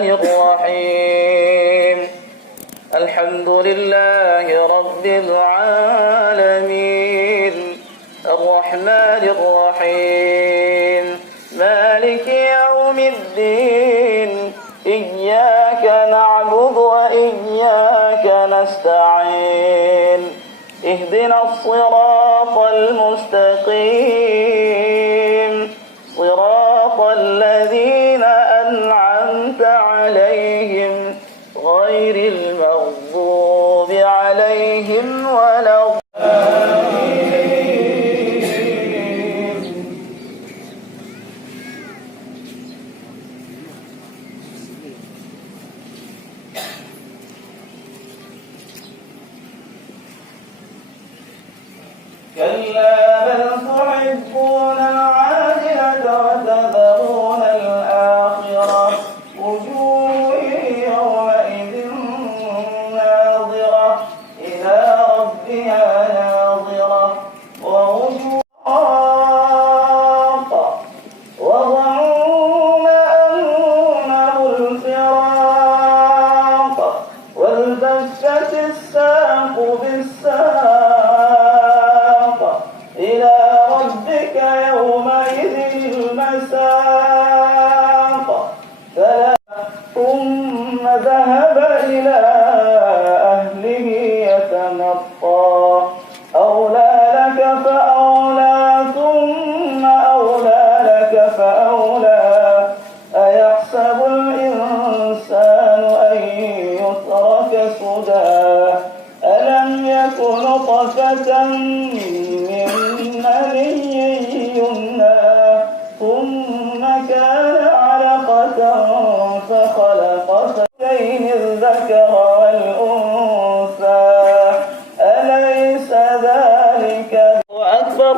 الرحمن الرحيم الحمد لله رب العالمين الرحمن الرحيم مالك يوم الدين إياك نعبد وإياك نستعين اهدنا الصراط المستقيم صراط الذين أنعمت عليهم غير المغضوب عليهم ولا كلا بل تحبون العاجلة وتذرون الآخرة وجوه يومئذ ناظرة إلى ربها ناظرة ووجوه وظن أنه الفراق والتفت الساق بالساق إلى ربك يومئذ المساق ثم ذهب إلى أهله يتمطى أولى لك فأولى ثم أولى لك فأولى أيحسب الإنسان أن يترك سدى ألم يكن نطفة من مني يمنى ثم كان علقة فخلق زوجين الذكر والأنثى أليس ذلك أكبر